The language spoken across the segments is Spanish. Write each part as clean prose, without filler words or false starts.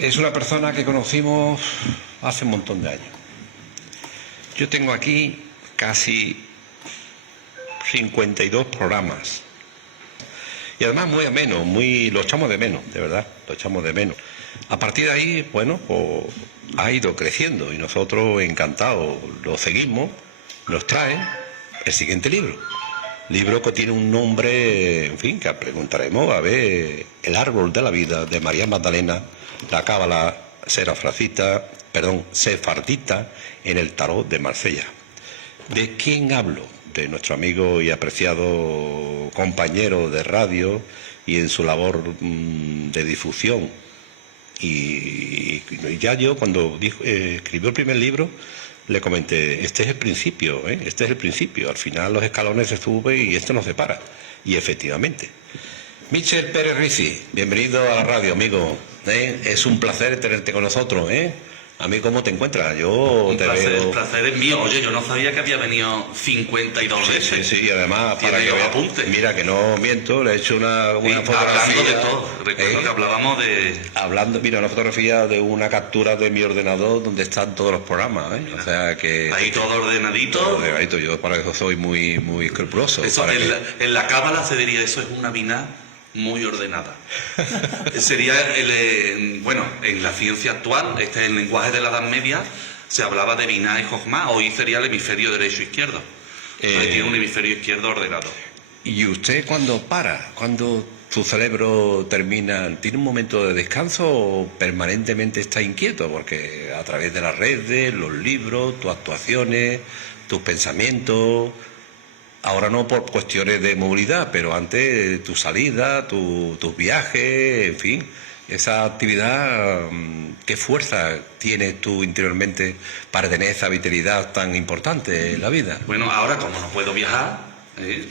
Es una persona que conocimos hace un montón de años. Yo tengo aquí casi 52 programas. Y además muy ameno, lo echamos de menos, de verdad, lo echamos de menos. A partir de ahí, bueno, pues ha ido creciendo y nosotros encantados lo seguimos, nos traen el siguiente libro. Libro que tiene un nombre, en fin, que preguntaremos, a ver, El árbol de la vida, de María Magdalena, la cábala sefardita en el tarot de Marsella. ¿De quién hablo? De nuestro amigo y apreciado compañero de radio y en su labor de difusión. Y ya yo cuando escribió el primer libro le comenté, este es el principio, este es el principio, al final los escalones se suben y esto nos separa. Y efectivamente. Michel Pérez Risi, bienvenido a la radio, amigo. Es un placer tenerte con nosotros. A mí, ¿cómo te encuentras? Yo te veo... El placer es mío. Oye, yo no sabía que había venido 52 veces. Sí, además, para que veas, apuntes. Mira, que no miento, le he hecho una fotografía... Hablando de todo. Recuerdo que hablábamos de... Mira, una fotografía de una captura de mi ordenador donde están todos los programas, Mira, o sea que... Ahí todo ordenadito. Todo ordenadito. Yo para eso soy muy escrupuloso. Eso, en la cábala se diría, eso es una biná muy ordenada. Sería bueno, en la ciencia actual, este es el lenguaje de la Edad Media, se hablaba de Binah y Jochma, hoy sería el hemisferio derecho e izquierdo. Tiene un hemisferio izquierdo ordenado. ¿Y usted cuando su cerebro termina, tiene un momento de descanso o permanentemente está inquieto? Porque a través de las redes, los libros, tus actuaciones, tus pensamientos... Ahora no por cuestiones de movilidad, pero antes tu salida, tus viajes, en fin, esa actividad, ¿qué fuerza tienes tú interiormente para tener esa vitalidad tan importante en la vida? Bueno, ahora como no puedo viajar,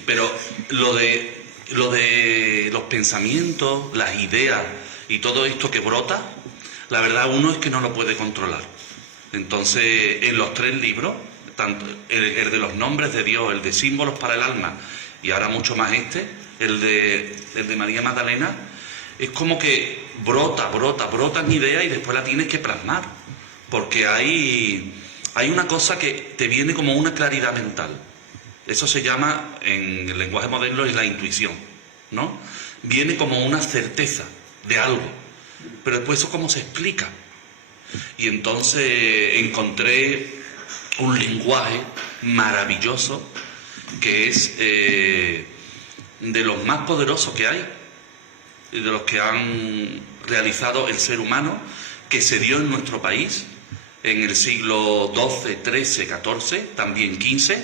pero lo de los pensamientos, las ideas y todo esto que brota, la verdad uno es que no lo puede controlar. Entonces, en los 3 libros, tanto el de los nombres de Dios, el de símbolos para el alma, y ahora mucho más el de María Magdalena, es como que brotan ideas y después la tienes que plasmar, porque hay una cosa que te viene como una claridad mental. Eso se llama, en el lenguaje moderno, es la intuición, ¿no? Viene como una certeza de algo, pero después eso cómo se explica. Y entonces encontré un lenguaje maravilloso que es de los más poderosos que hay, de los que han realizado el ser humano, que se dio en nuestro país en el siglo XII, XIII, XIV, también XV,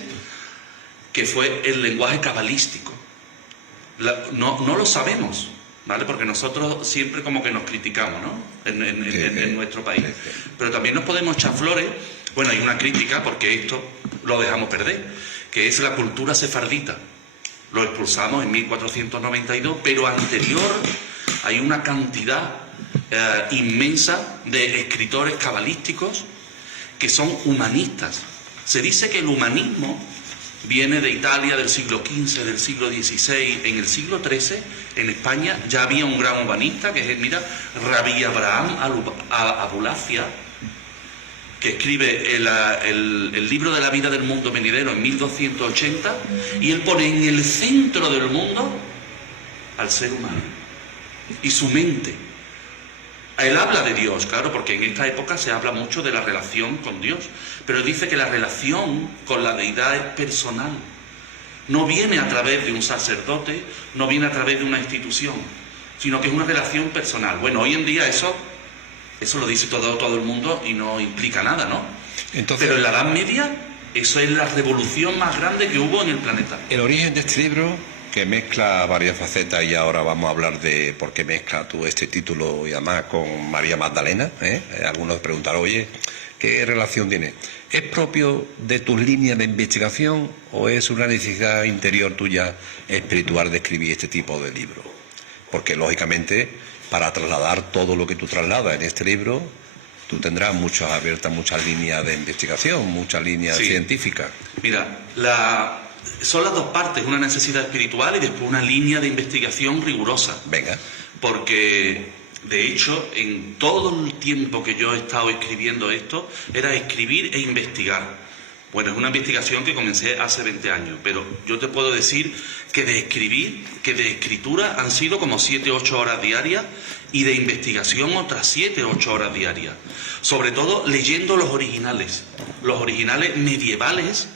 que fue el lenguaje cabalístico. No lo sabemos, ¿vale? Porque nosotros siempre como que nos criticamos, ¿no? En nuestro país. Pero también nos podemos echar flores. Bueno, hay una crítica porque esto lo dejamos perder, que es la cultura sefardita. Lo expulsamos en 1492, pero anterior hay una cantidad inmensa de escritores cabalísticos que son humanistas. Se dice que el humanismo viene de Italia del siglo XV, del siglo XVI. En el siglo XIII, en España, ya había un gran humanista, que es, mira, Rabí Abraham Abulafia, que escribe el libro de la vida del mundo venidero en 1280, y él pone en el centro del mundo al ser humano y su mente. Él habla de Dios, claro, porque en esta época se habla mucho de la relación con Dios, pero dice que la relación con la deidad es personal. No viene a través de un sacerdote, no viene a través de una institución, sino que es una relación personal. Bueno, hoy en día eso lo dice todo el mundo y no implica nada, ¿no? Entonces, pero en la Edad Media, eso es la revolución más grande que hubo en el planeta. El origen de este libro, que mezcla varias facetas, y ahora vamos a hablar de por qué mezcla tú este título y además con María Magdalena, Algunos preguntaron, oye, ¿qué relación tiene? ¿Es propio de tus líneas de investigación o es una necesidad interior tuya espiritual de escribir este tipo de libros? Porque, lógicamente, para trasladar todo lo que tú trasladas en este libro, tú tendrás abiertas muchas líneas de investigación, muchas líneas científicas. Mira, son las dos partes, una necesidad espiritual y después una línea de investigación rigurosa. Venga. Porque De hecho, en todo el tiempo que yo he estado escribiendo esto, era escribir e investigar. Bueno, es una investigación que comencé hace 20 años, pero yo te puedo decir que de escritura han sido como 7 o 8 horas diarias y de investigación otras 7 o 8 horas diarias. Sobre todo leyendo los originales medievales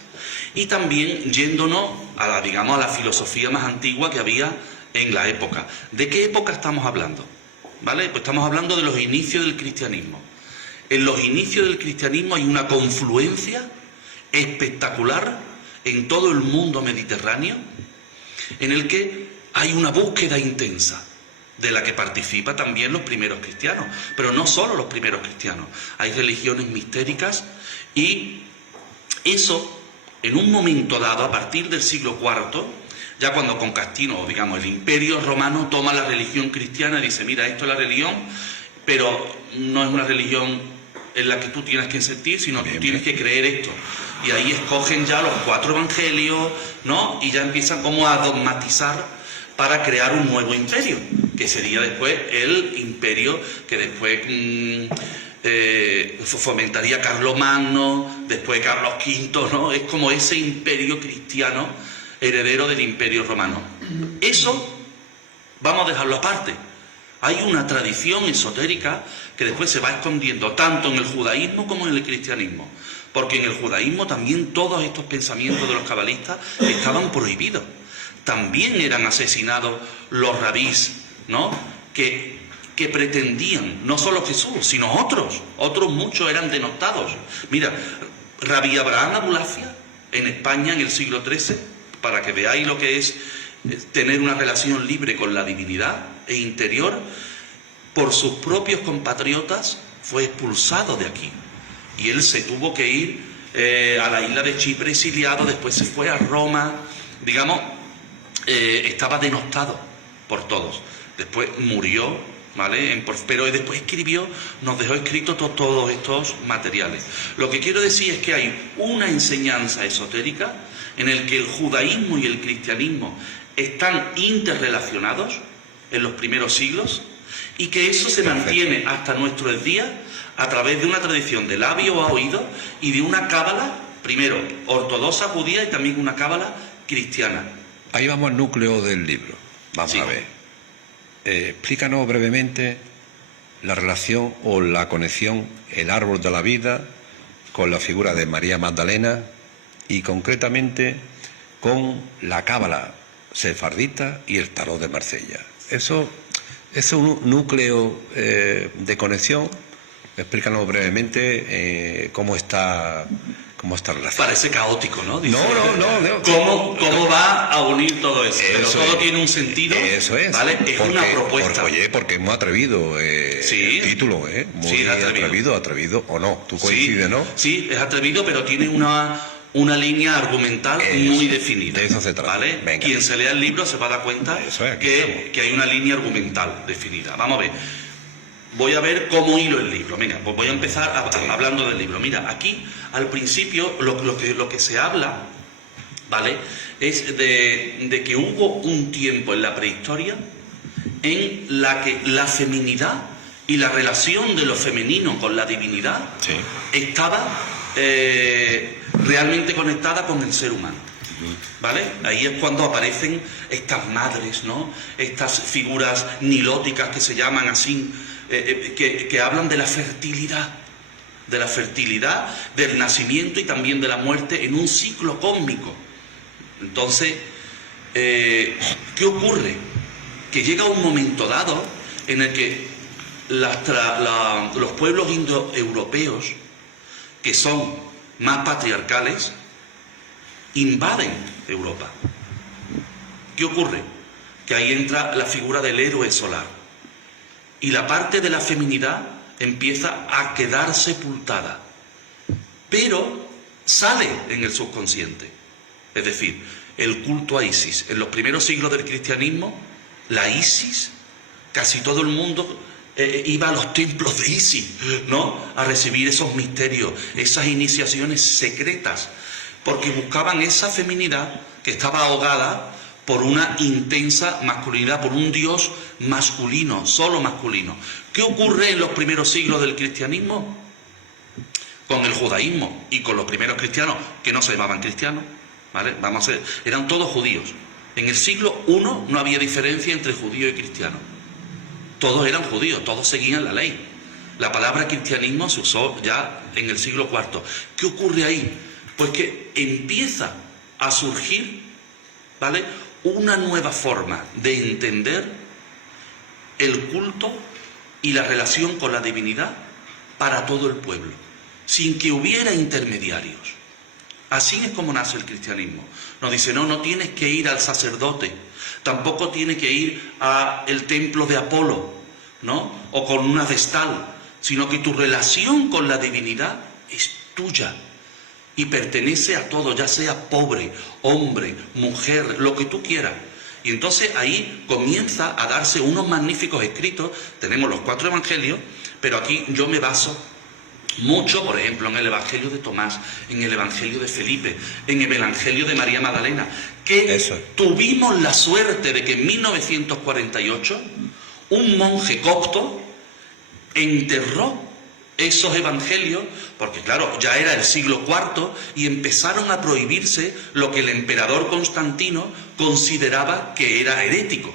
y también yéndonos a la filosofía más antigua que había en la época. ¿De qué época estamos hablando? ¿Vale? Pues estamos hablando de los inicios del cristianismo. En los inicios del cristianismo hay una confluencia espectacular en todo el mundo mediterráneo, en el que hay una búsqueda intensa, de la que participan también los primeros cristianos, pero no solo los primeros cristianos, hay religiones mistéricas, y eso, en un momento dado, a partir del siglo IV, ya cuando Constantino, digamos, el Imperio Romano toma la religión cristiana y dice, mira, esto es la religión, pero no es una religión en la que tú tienes que sentir, sino que tú tienes que creer esto. Y ahí escogen ya los 4 evangelios, ¿no? Y ya empiezan como a dogmatizar para crear un nuevo imperio, que sería después el imperio que después fomentaría Carlomagno, después Carlos V, ¿no? Es como ese imperio cristiano heredero del Imperio Romano. Eso vamos a dejarlo aparte. Hay una tradición esotérica que después se va escondiendo tanto en el judaísmo como en el cristianismo, porque en el judaísmo también todos estos pensamientos de los cabalistas estaban prohibidos. También eran asesinados los rabís, ¿no? Que pretendían, no solo Jesús, sino otros muchos eran denostados. Mira, Rabí Abraham Abulafia, en España en el siglo XIII, para que veáis lo que es tener una relación libre con la divinidad e interior, por sus propios compatriotas fue expulsado de aquí. Y él se tuvo que ir a la isla de Chipre exiliado, después se fue a Roma, digamos, estaba denostado por todos. Después murió, ¿vale? Pero después escribió, nos dejó escritos todos estos materiales. Lo que quiero decir es que hay una enseñanza esotérica en el que el judaísmo y el cristianismo están interrelacionados en los primeros siglos, y que eso se mantiene hasta nuestros días a través de una tradición de labio a oído y de una cábala, primero ortodoxa judía y también una cábala cristiana. Ahí vamos al núcleo del libro. Vamos a ver. Explícanos brevemente la relación o la conexión, el árbol de la vida, con la figura de María Magdalena y concretamente con la cábala sefardita y el tarot de Marsella. Eso es un núcleo de conexión. Explícanos brevemente cómo está relacionado. Parece caótico, ¿no? Dice, no. ¿Cómo va a unir todo eso? Pero todo tiene un sentido. Eso es. ¿Vale? Es una propuesta. Porque es muy atrevido el título, Muy sí, atrevido o no. Tú coincides, ¿no? Sí, es atrevido, pero tiene una línea argumental muy definida. De eso se trata. ¿Vale? Venga. Quien se lea el libro se va a dar cuenta que hay una línea argumental definida. Vamos a ver. Voy a ver cómo hilo el libro. Venga, pues voy a empezar hablando del libro. Mira, aquí al principio lo que se habla, ¿vale? Es de que hubo un tiempo en la prehistoria en la que la feminidad y la relación de lo femenino con la divinidad estaba realmente conectada con el ser humano. ¿Vale? Ahí es cuando aparecen estas madres, ¿no? Estas figuras nilóticas que se llaman así, que hablan de la fertilidad, del nacimiento y también de la muerte en un ciclo cósmico. Entonces, ¿qué ocurre? Que llega un momento dado en el que los pueblos indoeuropeos, que son más patriarcales, invaden Europa. ¿Qué ocurre? Que ahí entra la figura del héroe solar. Y la parte de la feminidad empieza a quedar sepultada. Pero sale en el subconsciente. Es decir, el culto a Isis. En los primeros siglos del cristianismo, la Isis, casi todo el mundo iba a los templos de Isis, ¿no? A recibir esos misterios, esas iniciaciones secretas, porque buscaban esa feminidad que estaba ahogada por una intensa masculinidad, por un Dios masculino, solo masculino. ¿Qué ocurre en los primeros siglos del cristianismo? Con el judaísmo y con los primeros cristianos, que no se llamaban cristianos, ¿vale? Eran todos judíos. En el siglo I no había diferencia entre judío y cristiano. Todos eran judíos, todos seguían la ley. La palabra cristianismo se usó ya en el siglo IV. ¿Qué ocurre ahí? Pues que empieza a surgir, ¿vale?, una nueva forma de entender el culto y la relación con la divinidad para todo el pueblo, sin que hubiera intermediarios. Así es como nace el cristianismo. Nos dice, no tienes que ir al sacerdote, tampoco tienes que ir al templo de Apolo, ¿no?, o con una vestal, sino que tu relación con la divinidad es tuya y pertenece a todo, ya sea pobre, hombre, mujer, lo que tú quieras. Y entonces ahí comienza a darse unos magníficos escritos. Tenemos los 4 evangelios, pero aquí yo me baso mucho, por ejemplo, en el Evangelio de Tomás, en el Evangelio de Felipe, en el Evangelio de María Magdalena, que tuvimos la suerte de que en 1948 un monje copto enterró esos evangelios, porque claro, ya era el siglo IV y empezaron a prohibirse lo que el emperador Constantino consideraba que era herético.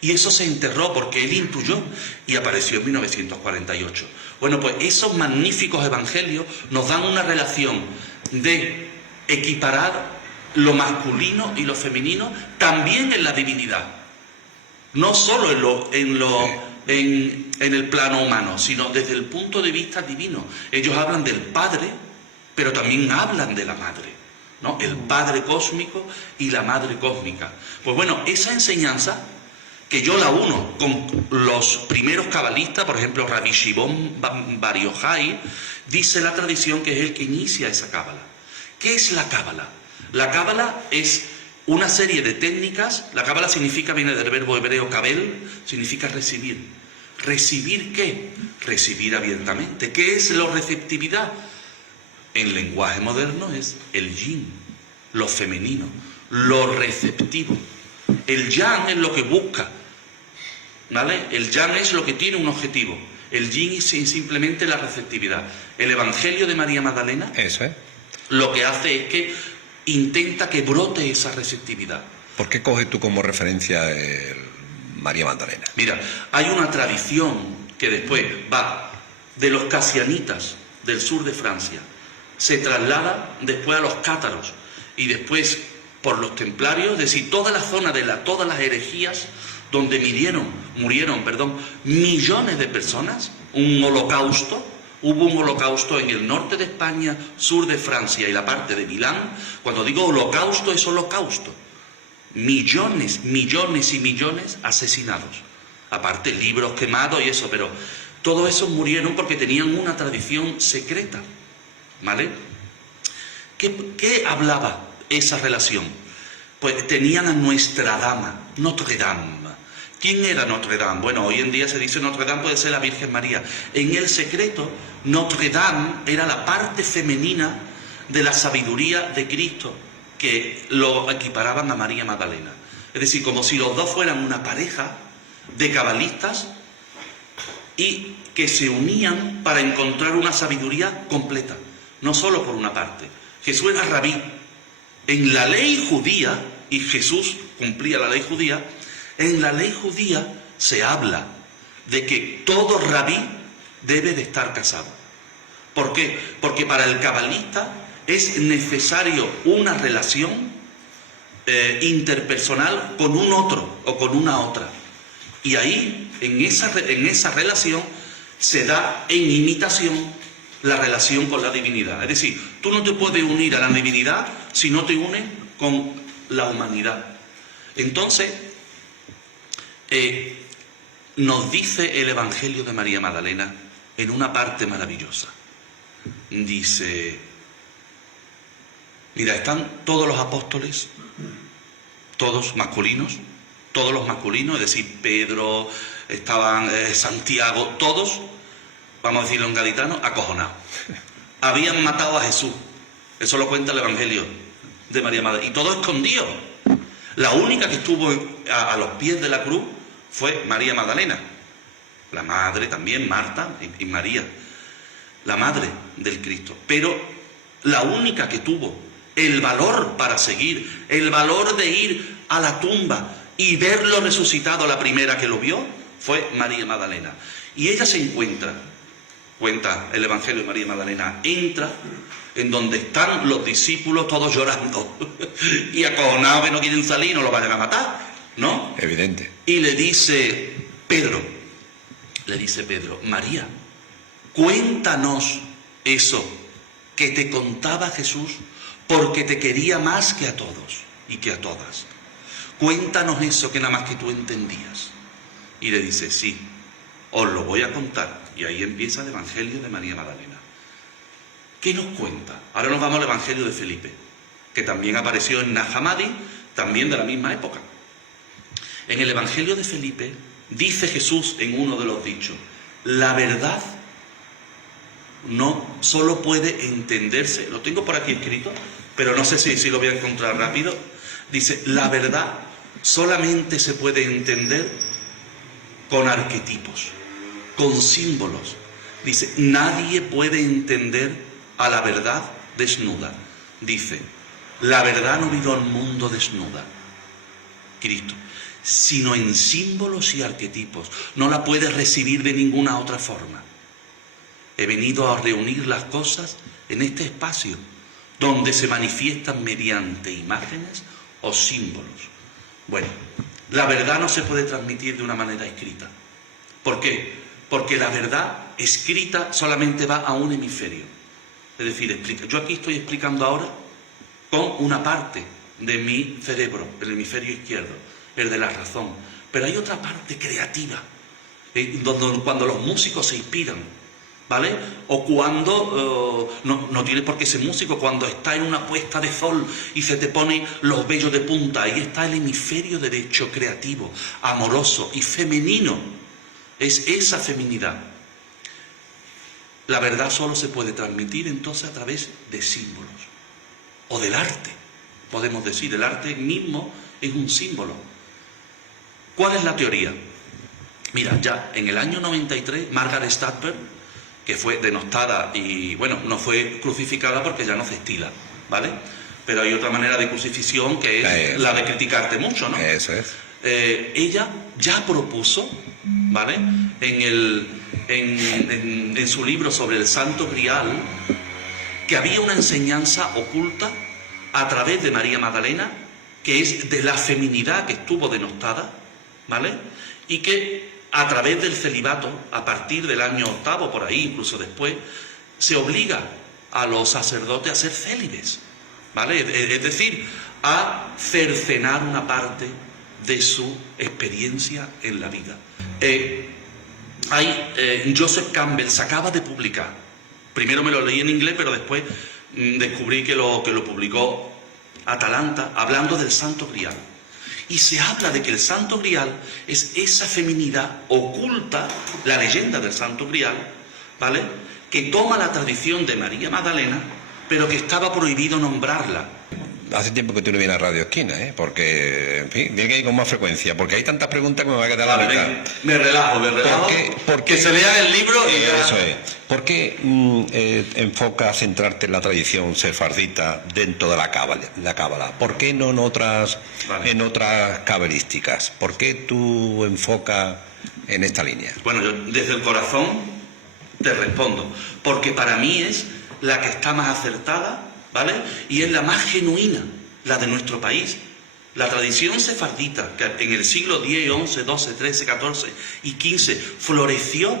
Y eso se enterró porque él intuyó y apareció en 1948. Bueno, pues esos magníficos evangelios nos dan una relación de equiparar lo masculino y lo femenino también en la divinidad. No solo en el plano humano, sino desde el punto de vista divino. Ellos hablan del Padre, pero también hablan de la Madre, ¿no? El Padre cósmico y la Madre cósmica. Pues bueno, esa enseñanza, que yo la uno con los primeros cabalistas, por ejemplo, Rabbi Shimon Bar Yochai, dice la tradición que es el que inicia esa cábala. ¿Qué es la cábala? La cábala es una serie de técnicas. La cábala viene del verbo hebreo kabel, significa recibir. ¿Recibir qué? Recibir abiertamente. ¿Qué es la receptividad? En lenguaje moderno es el yin, lo femenino, lo receptivo. El yang es lo que busca, ¿vale? El yang es lo que tiene un objetivo. El yin es simplemente la receptividad. El Evangelio de María Magdalena, eso es, lo que hace es que intenta que brote esa receptividad. ¿Por qué coges tú como referencia María Magdalena? Mira, hay una tradición que después va de los casianitas del sur de Francia, se traslada después a los cátaros y después por los templarios, es decir, toda la zona de todas las herejías donde murieron, millones de personas, un holocausto. Hubo un holocausto en el norte de España, sur de Francia y la parte de Milán. Cuando digo holocausto, es holocausto. Millones y millones asesinados. Aparte, libros quemados y eso, pero todos esos murieron porque tenían una tradición secreta, ¿vale? ¿Qué hablaba esa relación? Pues tenían a Nuestra Dama, Notre Dame. ¿Quién era Notre Dame? Bueno, hoy en día se dice Notre Dame puede ser la Virgen María. En el secreto, Notre Dame era la parte femenina de la sabiduría de Cristo, que lo equiparaban a María Magdalena. Es decir, como si los dos fueran una pareja de cabalistas y que se unían para encontrar una sabiduría completa, no solo por una parte. Jesús era rabí. En la ley judía, y Jesús cumplía la ley judía, en la ley judía se habla de que todo rabí debe de estar casado. ¿Por qué? Porque para el cabalista es necesario una relación interpersonal con un otro o con una otra. Y ahí, en esa relación, se da en imitación la relación con la divinidad. Es decir, tú no te puedes unir a la divinidad si no te unes con la humanidad. Entonces, nos dice el Evangelio de María Magdalena en una parte maravillosa. Dice, mira, están todos los apóstoles, todos masculinos, todos los masculinos, es decir, Pedro, estaban Santiago, todos, vamos a decirlo en gaditano, acojonados. Habían matado a Jesús, eso lo cuenta el Evangelio de María Magdalena, y todo escondido. La única que estuvo a los pies de la cruz fue María Magdalena. La madre también, Marta y María, la madre del Cristo. Pero la única que tuvo el valor para seguir, el valor de ir a la tumba y verlo resucitado, la primera que lo vio, fue María Magdalena. Y ella se encuentra, cuenta el Evangelio de María Magdalena, entra en donde están los discípulos todos llorando y acojonados que no quieren salir, no lo vayan a matar, ¿no? Evidente. Y le dice Pedro, María, cuéntanos eso que te contaba Jesús, porque te quería más que a todos y que a todas. Cuéntanos eso que nada más que tú entendías. Y le dice, sí, os lo voy a contar. Y ahí empieza el Evangelio de María Magdalena. ¿Qué nos cuenta? Ahora nos vamos al Evangelio de Felipe, que también apareció en Nag Hammadi, también de la misma época. En el Evangelio de Felipe dice Jesús en uno de los dichos, la verdad no solo puede entenderse, lo tengo por aquí escrito, pero no sé si lo voy a encontrar rápido. Dice, la verdad solamente se puede entender con arquetipos, con símbolos. Dice, nadie puede entender a la verdad desnuda. Dice, la verdad no vino al mundo desnuda, Cristo, sino en símbolos y arquetipos. No la puedes recibir de ninguna otra forma. He venido a reunir las cosas en este espacio, donde se manifiestan mediante imágenes o símbolos. Bueno, la verdad no se puede transmitir de una manera escrita. ¿Por qué? Porque la verdad escrita solamente va a un hemisferio. Es decir, yo aquí estoy explicando ahora con una parte de mi cerebro, el hemisferio izquierdo, el de la razón. Pero hay otra parte creativa, cuando los músicos se inspiran, ¿vale? O cuando, no tiene por qué ser músico, cuando está en una puesta de sol y se te pone los vellos de punta, ahí está el hemisferio derecho creativo, amoroso y femenino. Es esa feminidad. La verdad solo se puede transmitir entonces a través de símbolos o del arte. Podemos decir, el arte mismo es un símbolo. ¿Cuál es la teoría? Mira, ya en el año 93, Margaret Stadberg, que fue denostada y, bueno, no fue crucificada porque ya no se estila, ¿vale? Pero hay otra manera de crucifixión que es la de criticarte mucho, ¿no? Eso es. Ella ya propuso, ¿vale? En su libro sobre el Santo Grial, que había una enseñanza oculta a través de María Magdalena, que es de la feminidad que estuvo denostada, ¿vale? Y que a través del celibato, a partir del año 8, por ahí, incluso después, se obliga a los sacerdotes a ser célibes, ¿vale? Es decir, a cercenar una parte de su experiencia en la vida. Joseph Campbell se acaba de publicar. Primero me lo leí en inglés, pero después descubrí que lo publicó Atalanta, hablando del Santo Grial. Y se habla de que el Santo Grial es esa feminidad oculta, la leyenda del Santo Grial, ¿vale? Que toma la tradición de María Magdalena, pero que estaba prohibido nombrarla. Hace tiempo que tú no vienes a Radio Esquina, ¿eh? Porque, en fin, tiene que ir con más frecuencia, porque hay tantas preguntas que me va a quedar a la mitad. Me relajo. ¿Por qué? Que se lea el libro y ya... Eso es. ¿Por qué enfocas centrarte en la tradición sefardita dentro de la cábala? ¿Por qué no en otras cabalísticas? ¿Por qué tú enfocas en esta línea? Bueno, yo desde el corazón te respondo, porque para mí es la que está más acertada, ¿vale? Y es la más genuina, la de nuestro país. La tradición sefardita, que en el siglo X, XI, XII, XIII, XIV y XV floreció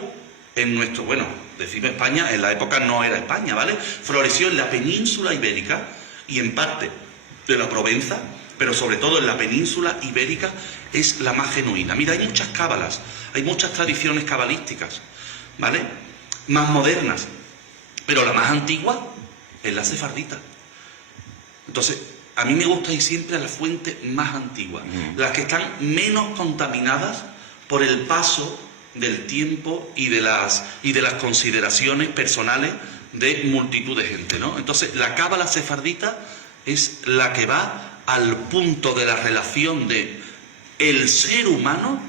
en nuestro, bueno, decimos España, en la época no era España, ¿vale? Floreció en la península ibérica y en parte de la Provenza, pero sobre todo en la península ibérica es la más genuina. Mira, hay muchas cábalas, hay muchas tradiciones cabalísticas, ¿vale? Más modernas, pero la más antigua es la sefardita. Entonces, a mí me gusta ir siempre a la fuente más antigua, las que están menos contaminadas por el paso del tiempo y de las consideraciones personales de multitud de gente, ¿no? Entonces, la cábala sefardita es la que va al punto de la relación de el ser humano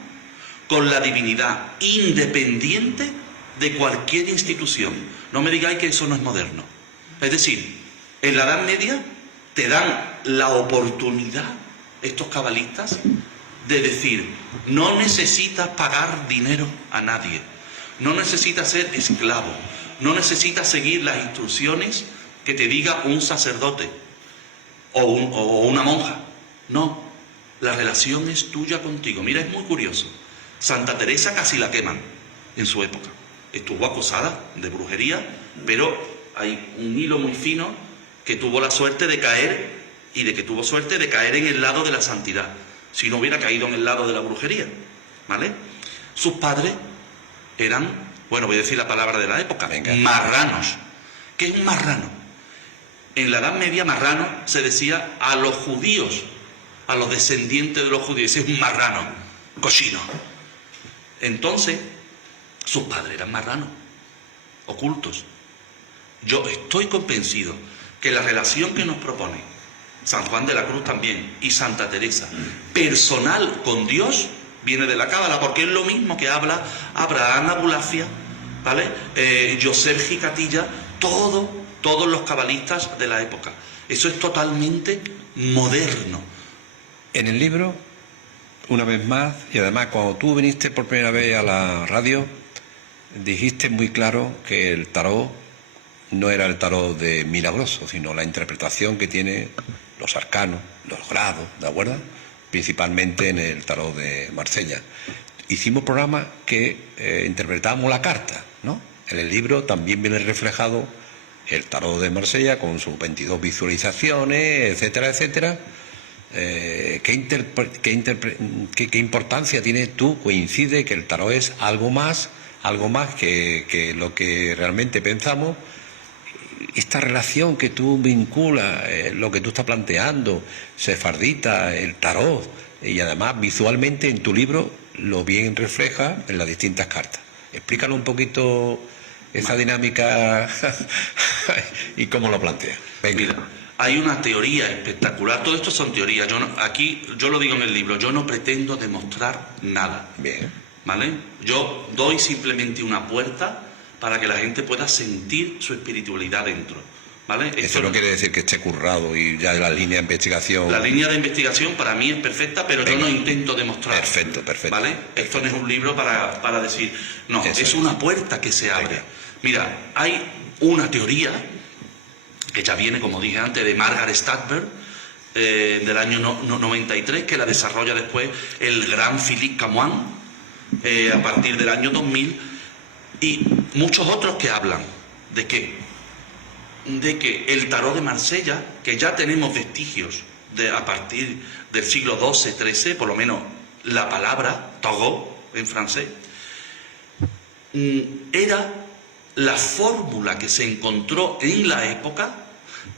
con la divinidad, independiente de cualquier institución. No me digáis que eso no es moderno. Es decir, en la Edad Media te dan la oportunidad, estos cabalistas, de decir, no necesitas pagar dinero a nadie, no necesitas ser esclavo, no necesitas seguir las instrucciones que te diga un sacerdote o una monja. No, la relación es tuya contigo. Mira, es muy curioso. Santa Teresa casi la queman en su época. Estuvo acusada de brujería, pero hay un hilo muy fino que tuvo la suerte de caer y de que tuvo suerte de caer en el lado de la santidad. Si no hubiera caído en el lado de la brujería, ¿vale? Sus padres eran, bueno, voy a decir la palabra de la época, marranos. ¿Qué es un marrano? En la Edad Media, marrano se decía a los judíos, a los descendientes de los judíos. Ese es un marrano, cochino. Entonces, sus padres eran marranos, ocultos. Yo estoy convencido que la relación que nos propone San Juan de la Cruz también y Santa Teresa, personal con Dios, viene de la Cábala, porque es lo mismo que habla Abraham Abulafia, ¿vale? Joseph Gicatilla, todos los cabalistas de la época. Eso es totalmente moderno. En el libro, una vez más, y además cuando tú viniste por primera vez a la radio, dijiste muy claro que el tarot no era el tarot de milagroso, sino la interpretación que tiene los arcanos, los grados, ¿de acuerdo? Principalmente en el tarot de Marsella. Hicimos programas que interpretábamos la carta, ¿no? En el libro también viene reflejado el tarot de Marsella con sus 22 visualizaciones, etcétera, etcétera. ¿Qué importancia tiene tú? Coincide que el tarot es algo más que lo que realmente pensamos. Esta relación que tú vinculas, lo que tú estás planteando, sefardita, el tarot, y además visualmente en tu libro lo bien refleja en las distintas cartas. Explícanos un poquito esa dinámica y cómo lo planteas. Venga. Mira, hay una teoría espectacular. Todo esto son teorías. Aquí yo lo digo en el libro, yo no pretendo demostrar nada. Bien. ¿Vale? Yo doy simplemente una puerta para que la gente pueda sentir su espiritualidad dentro, ¿vale? Eso no quiere decir que esté currado y ya la línea de investigación... La línea de investigación para mí es perfecta, pero yo no intento demostrar. Perfecto. ¿Vale? Esto no es un libro para decir... No, eso es una puerta que se abre. Mira, hay una teoría que ya viene, como dije antes, de Margaret Stadberg, del año 93, que la desarrolla después el gran Philippe Camoin, a partir del año 2000, y muchos otros que hablan de que el tarot de Marsella, que ya tenemos vestigios a partir del siglo XII-XIII, por lo menos la palabra tarot en francés, era la fórmula que se encontró en la época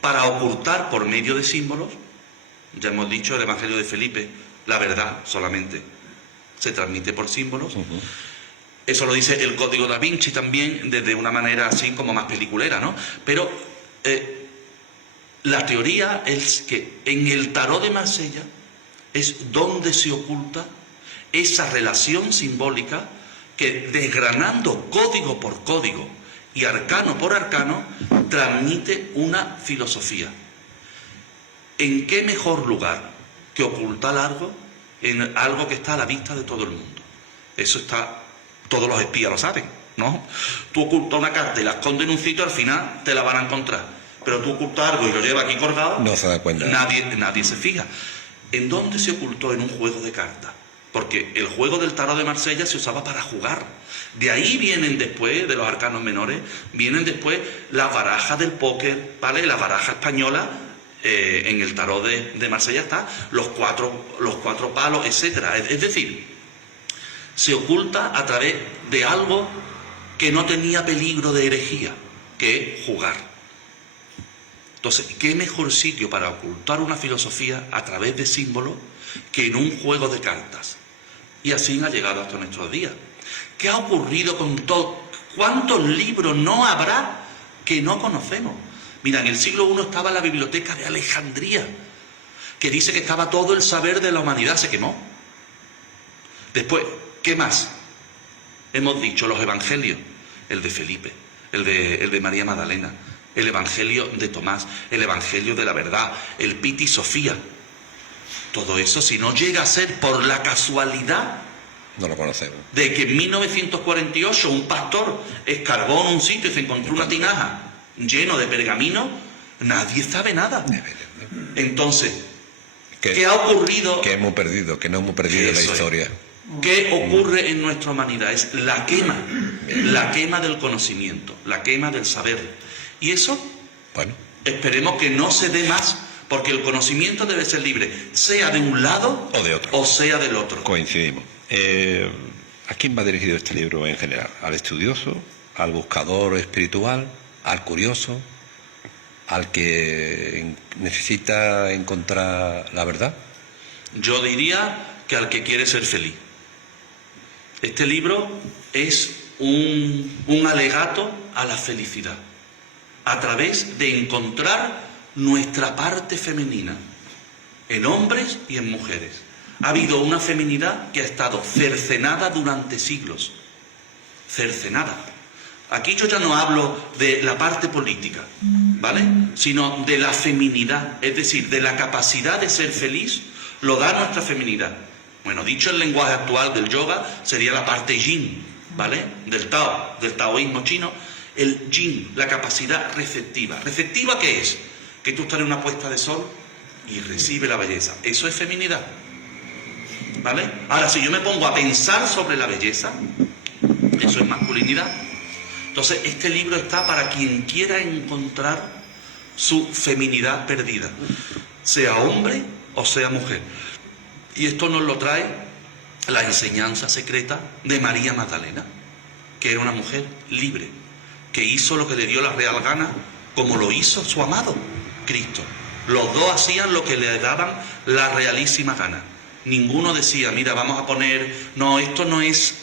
para ocultar por medio de símbolos, ya hemos dicho el Evangelio de Felipe, la verdad solamente se transmite por símbolos. Eso lo dice el Código da Vinci también, desde una manera así como más peliculera, ¿no? Pero la teoría es que en el tarot de Marsella es donde se oculta esa relación simbólica que, desgranando código por código y arcano por arcano, transmite una filosofía. ¿En qué mejor lugar que ocultar algo en algo que está a la vista de todo el mundo? Eso está... Todos los espías lo saben, ¿no? Tú ocultas una carta y la escondes en un sitio, al final te la van a encontrar. Pero tú ocultas algo y lo llevas aquí colgado, no se da cuenta. Nadie se fija. ¿En dónde se ocultó? En un juego de cartas. Porque el juego del tarot de Marsella se usaba para jugar. De ahí vienen después, de los arcanos menores, vienen después las barajas del póker, ¿vale? La baraja española, en el tarot de Marsella está los cuatro palos, etcétera. Es decir, se oculta a través de algo que no tenía peligro de herejía, que es jugar. Entonces, ¿qué mejor sitio para ocultar una filosofía a través de símbolos que en un juego de cartas? Y así ha llegado hasta nuestros días. ¿Qué ha ocurrido con todo? ¿Cuántos libros no habrá que no conocemos? Mira, en el siglo I estaba la biblioteca de Alejandría. que dice que estaba todo el saber de la humanidad, se quemó. Después, ¿qué más? Hemos dicho los evangelios, el de Felipe, el de María Magdalena, el evangelio de Tomás, el evangelio de la verdad, el Piti Sofía. Todo eso, si no llega a ser por la casualidad No lo conocemos. de que en 1948 un pastor escarbó en un sitio y se encontró una tinaja lleno de pergamino, nadie sabe nada. Entonces, ¿qué ha ocurrido? Que hemos perdido, que no hemos perdido la Eso es. historia. ¿Qué ocurre en nuestra humanidad? Es la quema del conocimiento, la quema del saber. Y eso, Bueno, esperemos que no se dé más, porque el conocimiento debe ser libre, sea de un lado o de otro. o sea del otro. Coincidimos. ¿A quién va dirigido este libro en general? ¿Al estudioso? ¿Al buscador espiritual? ¿Al curioso? ¿Al que necesita encontrar la verdad? Yo diría que al que quiere ser feliz. Este libro es un alegato a la felicidad, a través de encontrar nuestra parte femenina, en hombres y en mujeres. Ha habido una feminidad que ha estado cercenada durante siglos, cercenada. Aquí yo ya no hablo de la parte política, ¿vale? Sino de la feminidad, es decir, de la capacidad de ser feliz, lo da nuestra feminidad. Bueno, dicho el lenguaje actual del yoga, sería la parte yin, ¿vale? Del Tao, del taoísmo chino, el yin, la capacidad receptiva. ¿Receptiva qué es? Que tú estás en una puesta de sol y recibes la belleza. Eso es feminidad, ¿vale? Ahora, si yo me pongo a pensar sobre la belleza, eso es masculinidad. Entonces, este libro está para quien quiera encontrar su feminidad perdida, sea hombre o sea mujer. Y esto nos lo trae la enseñanza secreta de María Magdalena, que era una mujer libre, que hizo lo que le dio la real gana, como lo hizo su amado Cristo. Los dos hacían lo que le daban la realísima gana. Ninguno decía, mira, vamos a poner, no, esto no es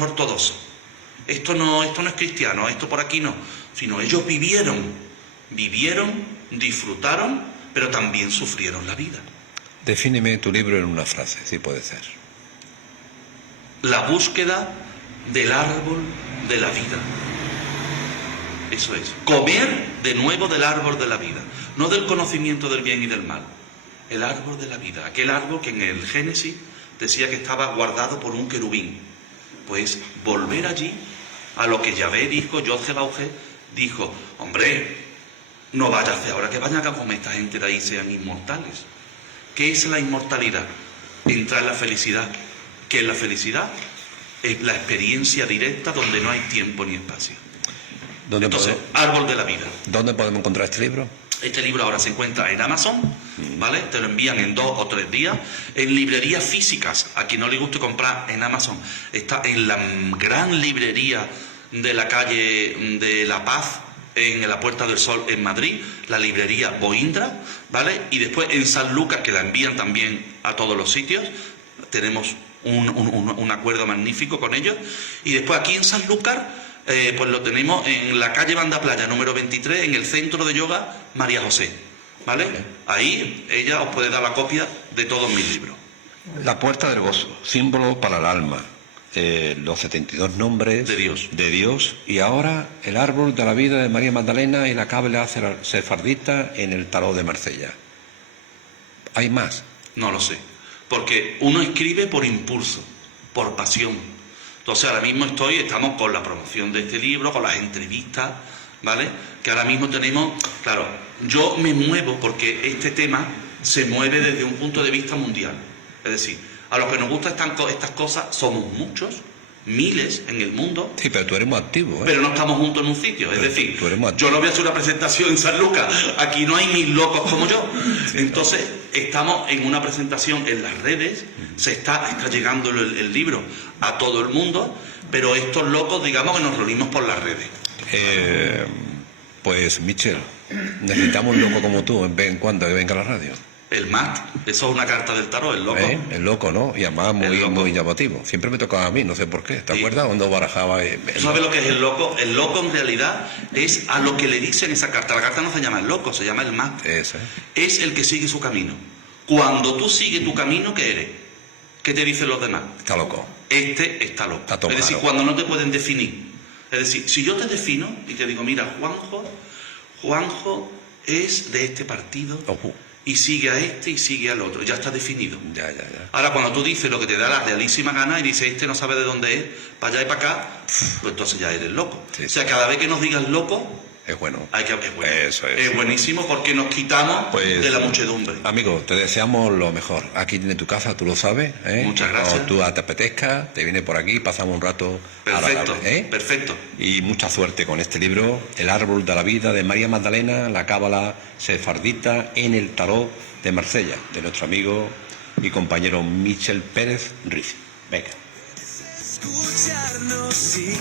ortodoxo, esto no es cristiano, esto por aquí no. Sino ellos vivieron, disfrutaron, pero también sufrieron la vida. Defíneme tu libro en una frase, si puede ser. La búsqueda del árbol de la vida. Eso es. Comer de nuevo del árbol de la vida. No del conocimiento del bien y del mal. El árbol de la vida. Aquel árbol que en el Génesis decía que estaba guardado por un querubín. Pues volver allí a lo que Yahvé dijo, Yod-Heh-Vah-Uj, dijo, hombre, no vaya a hacer ahora que vayan a comer esta gente de ahí sean inmortales. ¿Qué es la inmortalidad? Entrar en la felicidad. ¿Qué es la felicidad? Es la experiencia directa donde no hay tiempo ni espacio. Entonces, árbol de la vida. ¿Dónde podemos encontrar este libro? Este libro ahora se encuentra en Amazon, ¿vale? Te lo envían en 2 o 3 días. En librerías físicas, a quien no le guste comprar en Amazon, está en la gran librería de la calle de La Paz, en la Puerta del Sol en Madrid, la librería Boindra, ¿vale? Y después en San Lucas, que la envían también a todos los sitios, tenemos un acuerdo magnífico con ellos. Y después aquí en San Lucas, pues lo tenemos en la calle Banda Playa número 23, en el centro de yoga María José, ¿vale? Ahí ella os puede dar la copia de todos mis libros. La Puerta del Gozo, símbolo para el alma. Los 72 nombres de Dios. Y ahora el árbol de la vida de María Magdalena y la cábala sefardita en el tarot de Marsella. ¿Hay más? No lo sé, porque uno escribe por impulso, por pasión. Entonces ahora mismo estamos con la promoción de este libro, con las entrevistas, ¿vale? Que ahora mismo tenemos, claro, yo me muevo porque este tema se mueve desde un punto de vista mundial. Es decir, a los que nos gustan estas cosas somos muchos, miles en el mundo. Sí, pero tú eres muy activo, ¿eh? Pero no estamos juntos en un sitio. Es decir, yo no voy a hacer una presentación en San Lucas. Aquí no hay 1000 locos como yo. Entonces, estamos en una presentación en las redes. Se está llegando el libro a todo el mundo. Pero estos locos, digamos que nos reunimos por las redes. Pues, Michel, necesitamos un loco como tú en vez en cuando que venga a la radio. El MAT, eso es una carta del tarot, el loco. El loco, ¿no? Y además muy llamativo. Siempre me tocaba a mí, no sé por qué. ¿Te acuerdas cuando barajaba? ¿Sabes lo que es el loco? El loco en realidad es a lo que le dicen esa carta. La carta no se llama el loco, se llama el MAT. Es el que sigue su camino. Cuando tú sigues tu camino, ¿qué eres? ¿Qué te dicen los demás? Está loco. Este está loco. Está todo Es decir, claro. cuando no te pueden definir. Es decir, si yo te defino y te digo, mira, Juanjo es de este partido Ojo. y sigue a este y sigue al otro, ya está definido. Ya, ya, ya. Ahora, cuando tú dices lo que te da la realísima gana y dices, este no sabe de dónde es, para allá y para acá, pues entonces ya eres loco. Sí, O sea, sí. cada vez que nos digas loco, Es bueno. hay que es bueno. Eso es. Es buenísimo porque nos quitamos Pues, de la muchedumbre. Amigo, te deseamos lo mejor. Aquí tienes tu casa, tú lo sabes. ¿eh? Muchas gracias. Cuando tú te apetezca, te vienes por aquí, pasamos un rato Perfecto, agradable, ¿eh? perfecto. Y mucha suerte con este libro, El árbol de la vida, de María Magdalena, la cábala sefardita en el tarot de Marsella, de nuestro amigo y compañero Michel Pérez Riz. Venga. Escucharnos, sí.